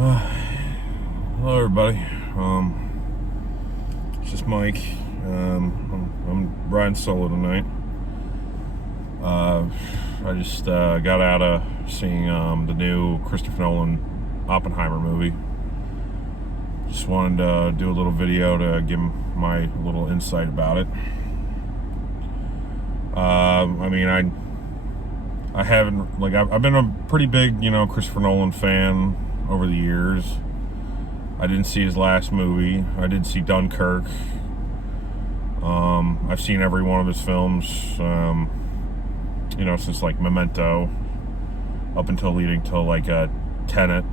Hello, everybody. It's just Mike. I'm riding solo tonight. I just got out of seeing the new Christopher Nolan Oppenheimer movie. Just wanted to do a little video to give my little insight about it. I haven't, I've been a pretty big, Christopher Nolan fan over the years. I didn't see his last movie. I did see Dunkirk. I've seen every one of his films, since like Memento up until leading to Tenet.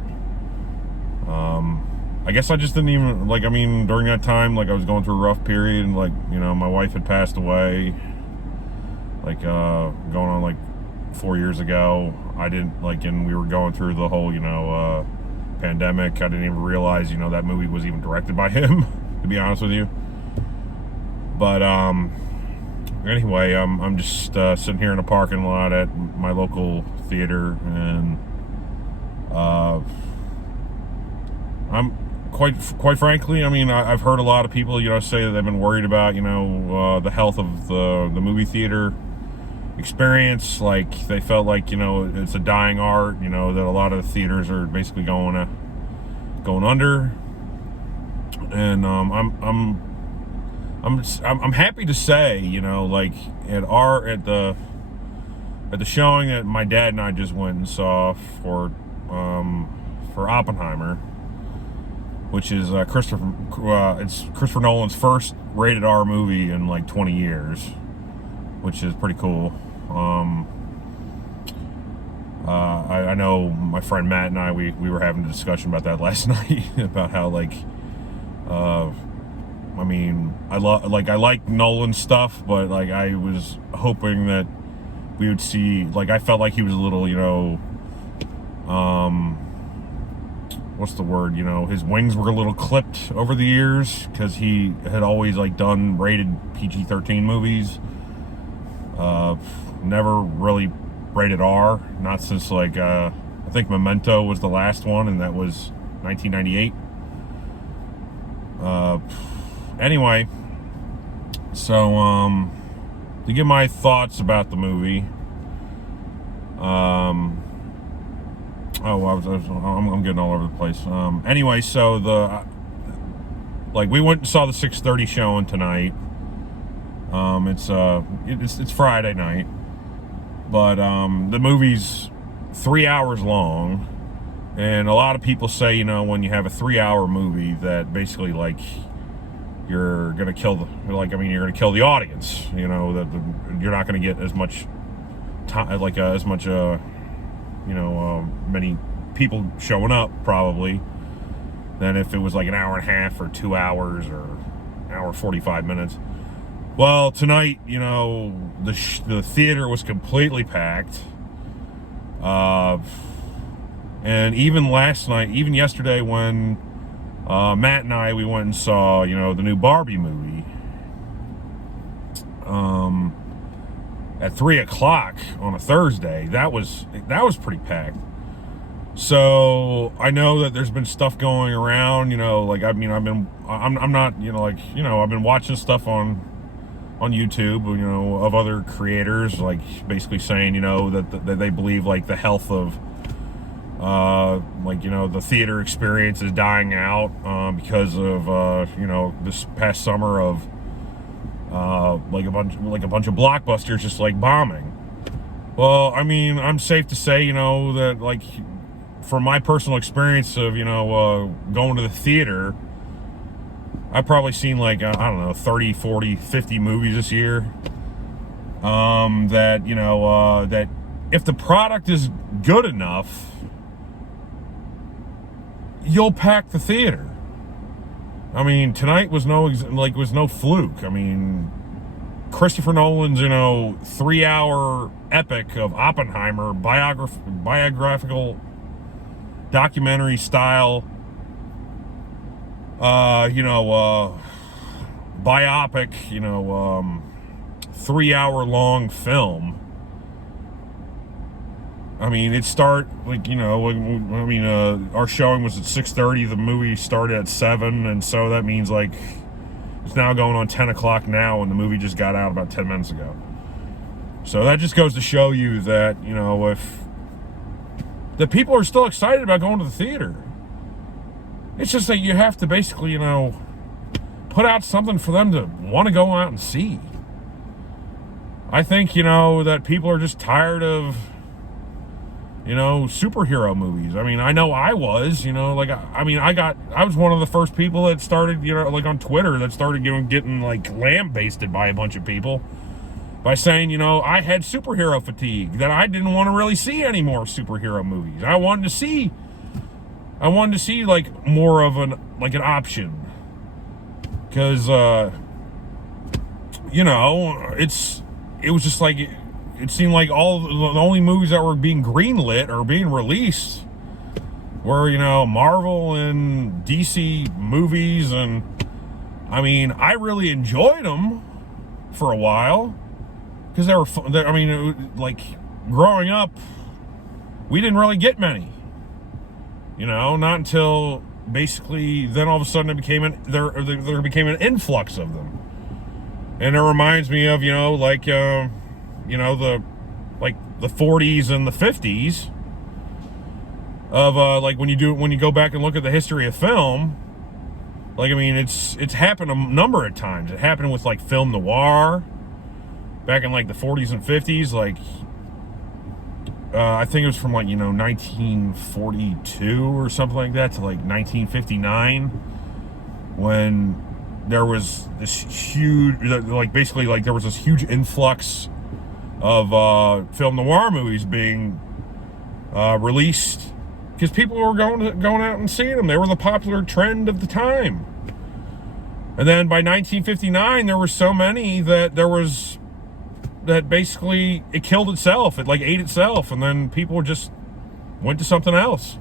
I guess I just didn't even, during that time, I was going through a rough period, and my wife had passed away, going on 4 years ago. I didn't, and we were going through the whole, pandemic. I didn't even realize, that movie was even directed by him, to be honest with you. But, anyway, I'm just sitting here in a parking lot at my local theater, and I'm quite frankly, I've heard a lot of people, say that they've been worried about, the health of the movie theater experience. They felt like, it's a dying art, that a lot of the theaters are basically going under. And I'm happy to say, at the showing that my dad and I just went and saw for Oppenheimer, which is it's Christopher Nolan's first rated R movie in 20 years, which is pretty cool. I know my friend Matt and I, we were having a discussion about that last night, about how I like Nolan stuff, but I was hoping that we would see, I felt like he was a little, what's the word, his wings were a little clipped over the years, because he had always done rated PG-13 movies, never really rated R, not since I think Memento was the last one, and that was 1998. Anyway, so to give my thoughts about the movie, I'm getting all over the place. Anyway, so we went and saw the 6:30 showing tonight. It's Friday night, but the movie's 3 hours long, and a lot of people say, when you have a 3-hour movie, that basically you're gonna kill you're gonna kill the audience. That you're not gonna get as much time, many people showing up probably, than if it was an hour and a half or 2 hours or an hour 45 minutes. Well, tonight, the theater was completely packed. And even last night, even yesterday, when Matt and I, we went and saw, the new Barbie movie, at 3:00 on a Thursday, that was pretty packed. So I know that there's been stuff going around, I've been watching stuff on YouTube, of other creators, basically saying, that they believe the health of the theater experience is dying out, because of this past summer of a bunch of blockbusters just bombing. Well, I'm safe to say, that from my personal experience of going to the theater, I've probably seen 30, 40, 50 movies this year, that if the product is good enough, you'll pack the theater. Tonight was no fluke. Christopher Nolan's 3-hour epic of Oppenheimer, biographical documentary style, biopic, 3-hour long film I mean, it start like, you know, like, I mean, our showing was at 6:30. The movie started at 7, and so that means like it's now going on 10 o'clock now, and the movie just got out about 10 minutes ago. So that just goes to show you that, you know, if the people are still excited about going to the theater. It's just that you have to basically, you know, put out something for them to want to go out and see. I think, you know, that people are just tired of, you know, superhero movies. I mean, I know I was, you know, like, I was one of the first people that started, you know, like on Twitter that started getting like lambasted by a bunch of people by saying, you know, I had superhero fatigue, that I didn't want to really see any more superhero movies. I wanted to see like more of an option. Because, you know, it was just like, it seemed like the only movies that were being greenlit or being released were, you know, Marvel and DC movies. And I mean, I really enjoyed them for a while because they were fun. I mean, like growing up, we didn't really get many, you know, not until basically then all of a sudden there became an influx of them. And it reminds me of, you know, like, you know, the 40s and the 50s of, like when you go back and look at the history of film, like, I mean, it's happened a number of times. It happened with like film noir back in like the 40s and 50s, like, I think it was from like, you know, 1942 or something like that to like 1959 when there was this huge, like basically like there was this huge influx of film noir movies being released because people were going out and seeing them. They were the popular trend of the time. And then by 1959, there were so many that basically it killed itself. It like ate itself, and then people just went to something else.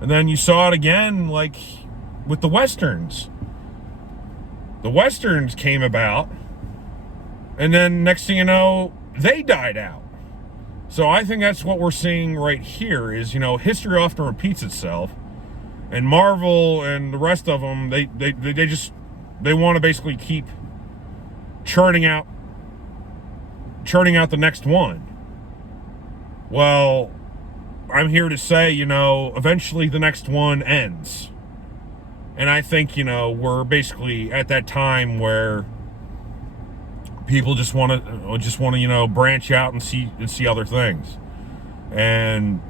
And then you saw it again, like with the westerns. The westerns came about, and then next thing you know, they died out. So I think that's what we're seeing right here is, you know, history often repeats itself, and Marvel and the rest of them, they want to basically keep churning out the next one. Well, I'm here to say, you know, eventually the next one ends. And I think, you know, we're basically at that time where people just want to, you know, branch out and see other things. And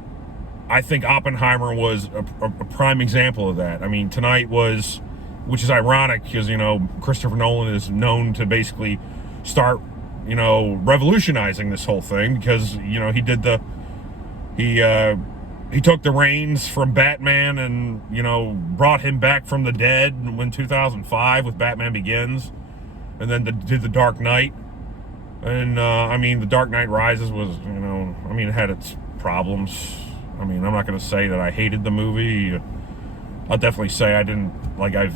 I think Oppenheimer was a prime example of that. I mean, tonight was, which is ironic because, you know, Christopher Nolan is known to basically start, you know, revolutionizing this whole thing because, you know, he took the reins from Batman and, you know, brought him back from the dead in 2005 with Batman Begins, and then did The Dark Knight. And, I mean, The Dark Knight Rises was, you know, I mean, it had its problems. I mean, I'm not going to say that I hated the movie. I'll definitely say I didn't, like, I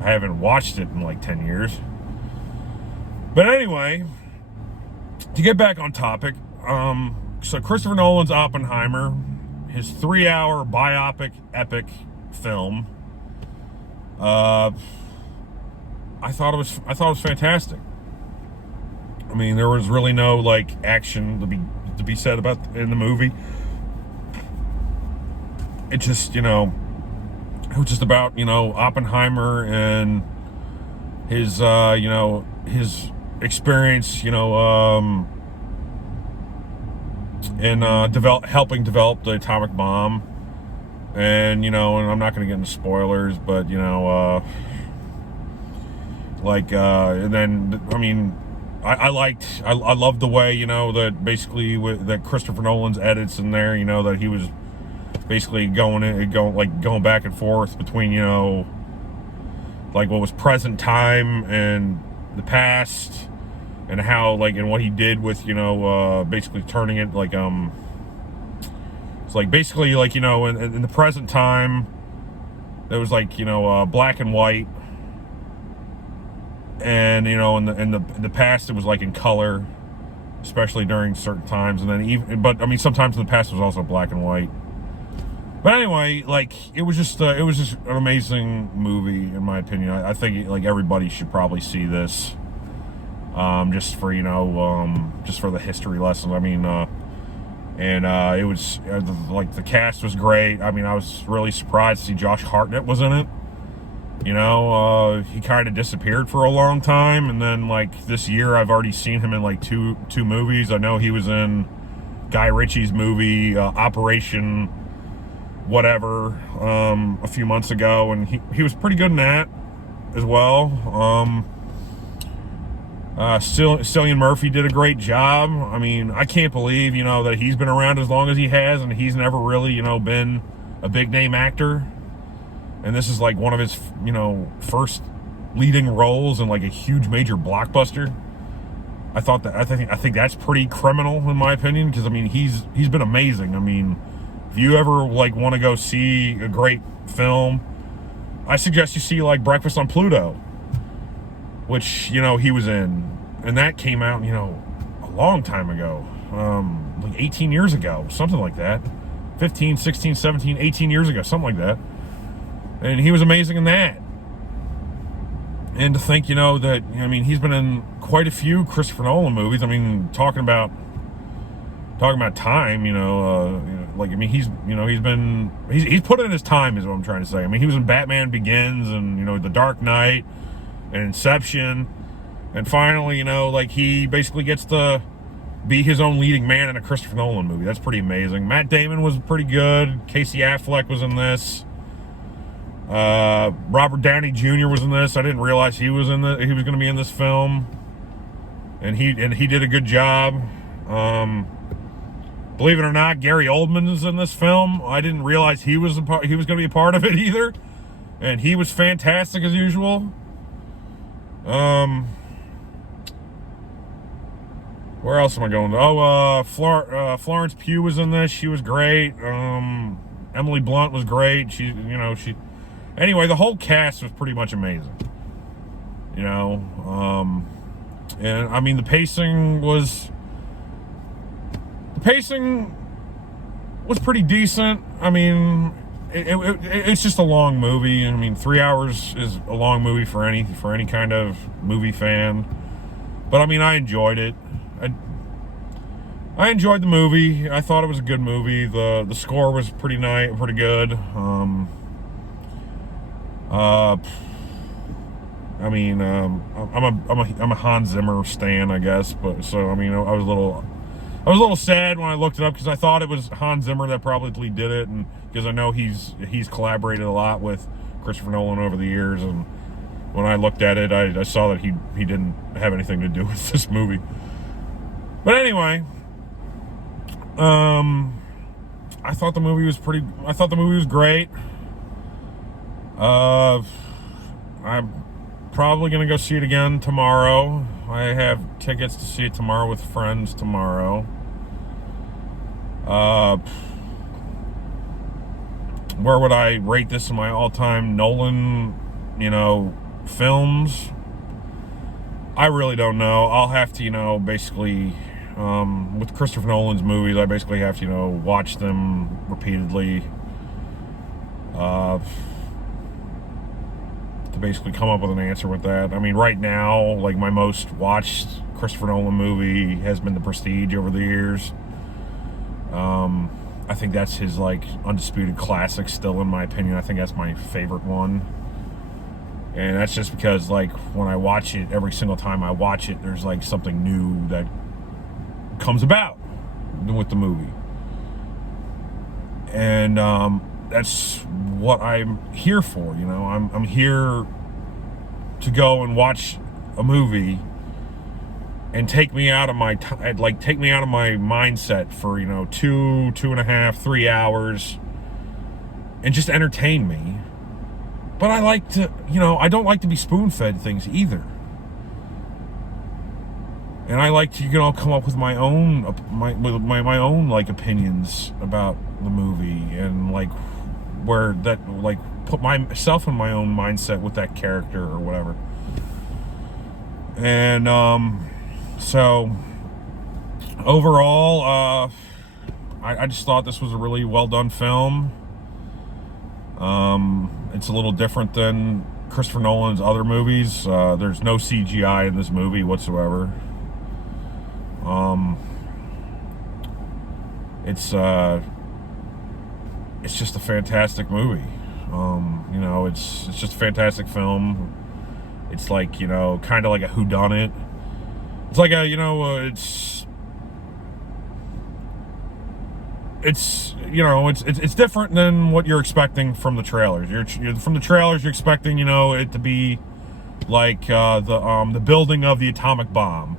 haven't watched it in like 10 years. But anyway, to get back on topic, so Christopher Nolan's Oppenheimer, his 3-hour biopic epic film, I thought it was fantastic. I mean, there was really no like action to be said about in the movie. It just, you know, it was just about, you know, Oppenheimer and his you know, his experience, you know, in helping develop the atomic bomb. And, you know, and I'm not going to get into spoilers, but, you know, and then, I mean, I loved the way, you know, that basically that Christopher Nolan's edits in there, you know, that he was basically going back and forth between, you know, like what was present time and the past, and how, like, and what he did with, you know, basically turning it like, it's like basically like, you know, in the present time, there was like, you know, black and white, and, you know, in the past it was like in color, especially during certain times. And then but I mean, sometimes in the past it was also black and white. But anyway, like it was just an amazing movie in my opinion. I think like everybody should probably see this, just for just for the history lessons. I mean, it was like the cast was great. I mean, I was really surprised to see Josh Hartnett was in it. He kind of disappeared for a long time, and then like this year I've already seen him in like two movies. I know he was in Guy Ritchie's movie Operation whatever a few months ago, and he was pretty good in that as well. Cillian Murphy did a great job. I mean, I can't believe that he's been around as long as he has, and he's never really been a big name actor, and this is like one of his first leading roles in like a huge major blockbuster. I think that's pretty criminal in my opinion, because I mean he's been amazing. I mean, if you ever like want to go see a great film, I suggest you see like Breakfast on Pluto, which he was in, and that came out a long time ago, like 18 years ago, something like that, 15, 16, 17, 18 years ago, something like that, and he was amazing in that. And to think that I mean he's been in quite a few Christopher Nolan movies. I mean, talking about time, like I mean he's put in his time is what I'm trying to say. I mean, he was in Batman Begins and The Dark Knight and Inception, and finally like he basically gets to be his own leading man in a Christopher Nolan movie. That's pretty amazing. Matt Damon was pretty good. Casey Affleck was in this. Robert Downey Jr. was in this. I didn't realize he was going to be in this film, and he did a good job. Believe it or not, Gary Oldman is in this film. I didn't realize he was going to be a part of it either, and he was fantastic as usual. Where else am I going? Florence Pugh was in this. She was great. Emily Blunt was great. Anyway, the whole cast was pretty much amazing. And I mean the pacing was pretty decent. I mean, it's just a long movie. I mean, 3 hours is a long movie for any kind of movie fan. But I mean, I enjoyed it. I enjoyed the movie. I thought it was a good movie. The score was pretty nice, pretty good. I mean, I'm a Hans Zimmer stan, I guess. But so I mean, I was a little sad when I looked it up, because I thought it was Hans Zimmer that probably did it, and because I know he's collaborated a lot with Christopher Nolan over the years, and when I looked at it, I saw that he didn't have anything to do with this movie. But anyway, I thought the movie was great. I'm probably gonna go see it again tomorrow. I have tickets to see it tomorrow with friends tomorrow. Where would I rate this in my all-time Nolan, films? I really don't know. I'll have to, basically, with Christopher Nolan's movies, I basically have to, watch them repeatedly, to basically come up with an answer with that. I mean, right now, like, my most watched Christopher Nolan movie has been The Prestige over the years. I think that's his, like, undisputed classic still, in my opinion. I think that's my favorite one. And that's just because, like, when I watch it, every single time I watch it, there's, like, something new that comes about with the movie. And that's what I'm here for, I'm here to go and watch a movie and take me out of my mindset for 2.5, 3 hours, and just entertain me. But I like to, I don't like to be spoon-fed things either. And I like to, come up with my own like opinions about the movie, and like where that, like, put myself in my own mindset with that character or whatever. And so overall, I just thought this was a really well done film. It's a little different than Christopher Nolan's other movies. There's no CGI in this movie whatsoever. It's just a fantastic movie. It's just a fantastic film. It's like, kind of like a whodunit. It's like a, it's different than what you're expecting from the trailers. From the trailers, you're expecting, it to be like the building of the atomic bomb,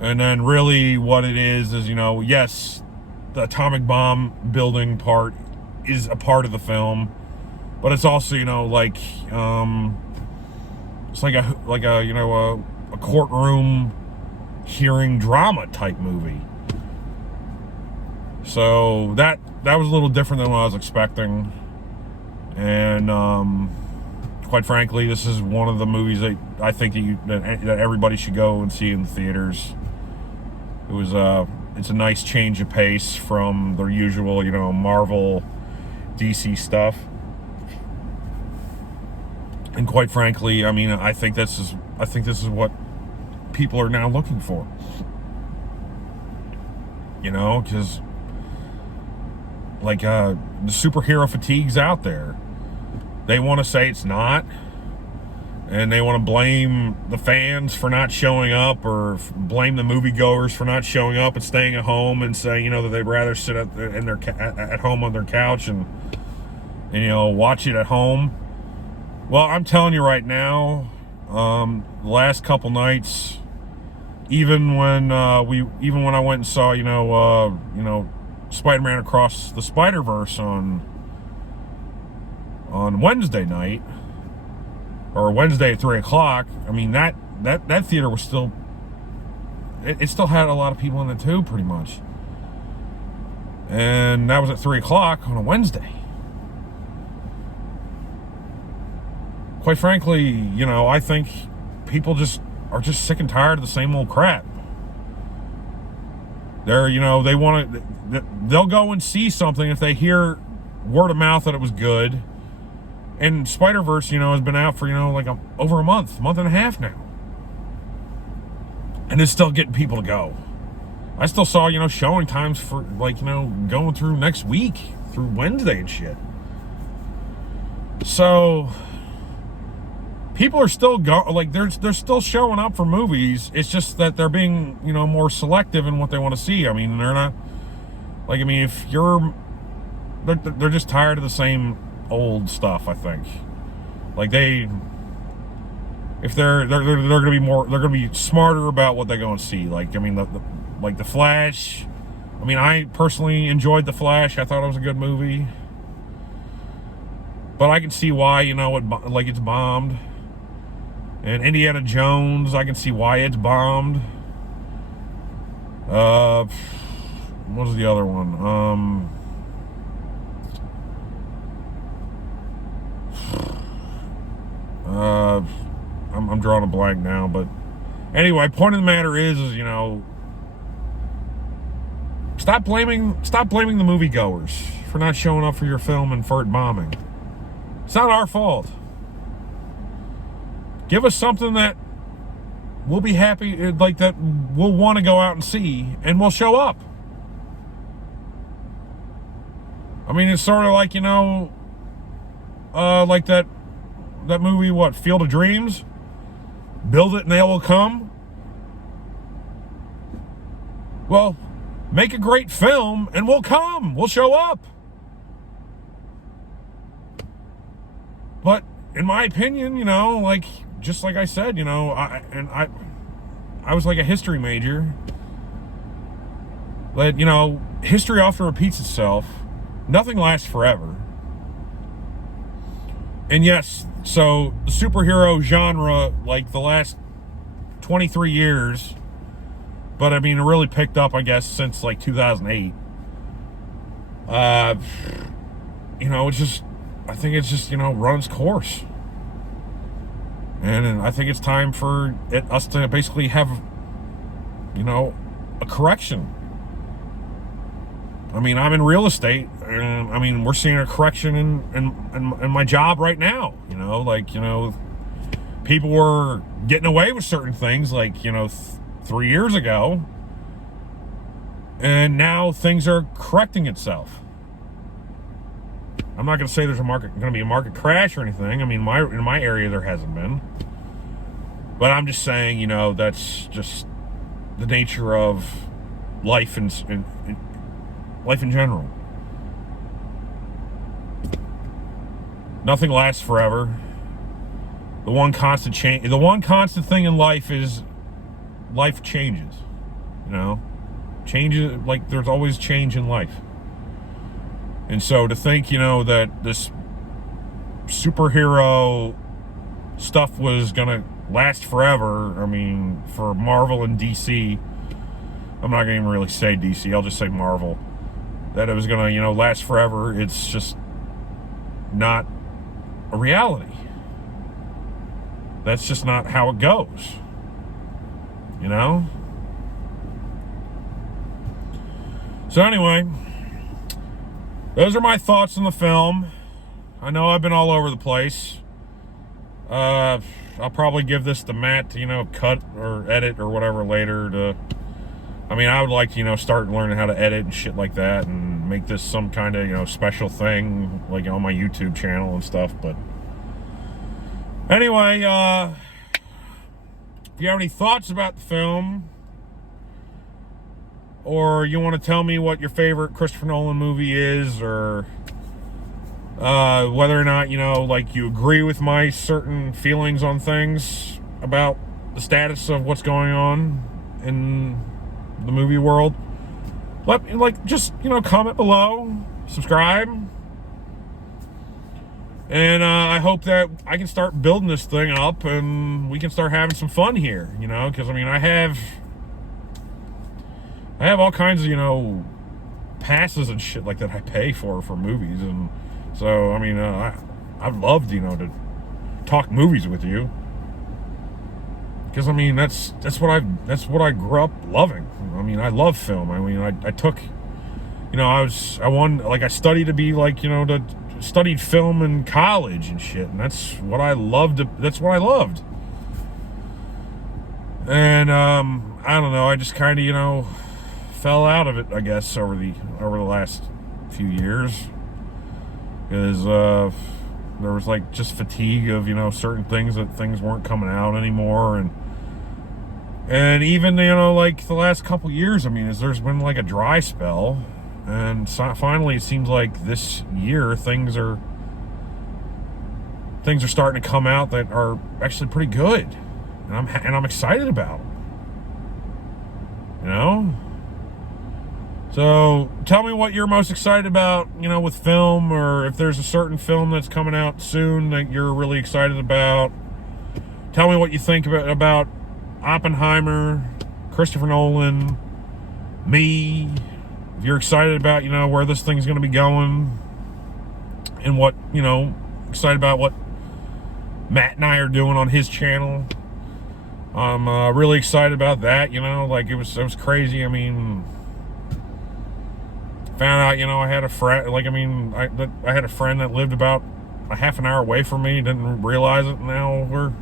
and then really what it is, yes, the atomic bomb building part is a part of the film, but it's also, it's like a courtroom hearing drama type movie. So that was a little different than what I was expecting, and quite frankly, this is one of the movies that I think that everybody should go and see in the theaters. It's a nice change of pace from the usual, Marvel, DC stuff, and quite frankly, I think this is what people are now looking for. Because the superhero fatigue's out there. They want to say it's not, and they want to blame the fans for not showing up, or blame the moviegoers for not showing up and staying at home, and say, that they'd rather sit at home on their couch and watch it at home. Well, I'm telling you right now, the last couple nights, even when I went and saw Spider-Man Across the Spider-Verse on Wednesday night, or Wednesday at 3:00, that theater was still, it still had a lot of people in it too, pretty much. And that was at 3:00 on a Wednesday. Quite frankly, I think people are just sick and tired of the same old crap. They'll go and see something if they hear word of mouth that it was good. And Spider-Verse, has been out for, over a month and a half now. And it's still getting people to go. I still saw, showing times for, going through next week, through Wednesday and shit. So people are still they're still showing up for movies. It's just that they're being, more selective in what they want to see. They're not, if they're just tired of the same old stuff, I think. They're going to be more, they're going to be smarter about what they go and see. The Flash. I personally enjoyed The Flash. I thought it was a good movie, but I can see why, it's bombed. And Indiana Jones, I can see why it's bombed. What was the other one? I'm drawing a blank now, but anyway, point of the matter is stop blaming the moviegoers for not showing up for your film and for it bombing. It's not our fault. Give us something that we'll be happy, that we'll want to go out and see, and we'll show up. It's sort of like, that movie, Field of Dreams? Build it and they will come. Well, make a great film and we'll come. We'll show up. But in my opinion, just like I said, I was like a history major. But, history often repeats itself. Nothing lasts forever. And yes, so the superhero genre, the last 23 years, but it really picked up, I guess, since 2008. It's just, I think it's just, run its course. And I think it's time for us to basically have, a correction. I mean, I'm in real estate, and I mean, we're seeing a correction in my job right now. You know, like, you know, people were getting away with certain things, like, you know, 3 years ago, and now things are correcting itself. I'm not going to say there's going to be a market crash or anything. I mean, in my area there hasn't been, but I'm just saying, you know, that's just the nature of life and life in general. Nothing lasts forever. The one constant thing in life is life changes. You know, changes, like, there's always change in life. And so to think, you know, that this superhero stuff was gonna last forever, I mean, for Marvel and DC, I'm not gonna even really say DC, I'll just say Marvel, that it was gonna, you know, last forever, it's just not a reality. That's just not how it goes, you know? So anyway, those are my thoughts on the film. I know I've been all over the place. I'll probably give this to Matt to, you know, cut or edit or whatever later. I mean, I would like to, you know, start learning how to edit and shit like that and make this some kind of, you know, special thing, like, on my YouTube channel and stuff. But anyway, if you have any thoughts about the film, or you want to tell me what your favorite Christopher Nolan movie is, or whether or not, you know, like, you agree with my certain feelings on things about the status of what's going on in the movie world, just, you know, comment below, subscribe, and I hope that I can start building this thing up and we can start having some fun here, you know, because, I mean, I have all kinds of, you know, passes and shit like that I pay for movies, and so, I mean, I'd love, you know, to talk movies with you, because, I mean, that's what I grew up loving. I mean, I love film. I mean, I took, you know, I studied to be, like, you know, studied film in college and shit, and that's what I loved. And I don't know, I just kind of, you know, fell out of it, I guess, over the last few years, because there was, like, just fatigue of, you know, certain things, that things weren't coming out anymore, and even, you know, like, the last couple years, I mean, there's been, like, a dry spell, and so finally it seems like this year things are starting to come out that are actually pretty good, and I'm excited about them, you know. So tell me what you're most excited about, you know, with film, or if there's a certain film that's coming out soon that you're really excited about. Tell me what you think about Oppenheimer, Christopher Nolan, me. If you're excited about, you know, where this thing's going to be going, and what, you know, excited about what Matt and I are doing on his channel. I'm really excited about that, you know, like, it was crazy. I mean, found out, you know, I had a friend, like, I mean, I had a friend that lived about a half an hour away from me, didn't realize it. Now we're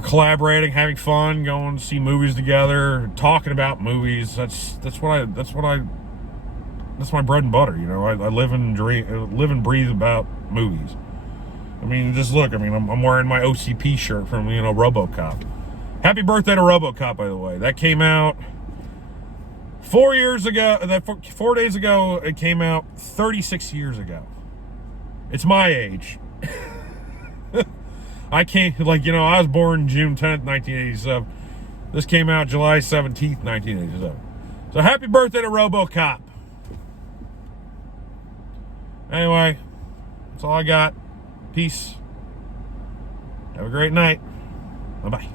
collaborating, having fun, going to see movies together, talking about movies. That's my bread and butter, you know. I live and breathe about movies. I mean, just look, I mean, I'm wearing my OCP shirt from, you know, RoboCop. Happy birthday to RoboCop, by the way. That came out 4 years ago. 4 days ago, it came out 36 years ago. It's my age. I can't, like, you know, I was born June 10th, 1987. This came out July 17th, 1987. So happy birthday to RoboCop. Anyway, that's all I got. Peace. Have a great night. Bye-bye.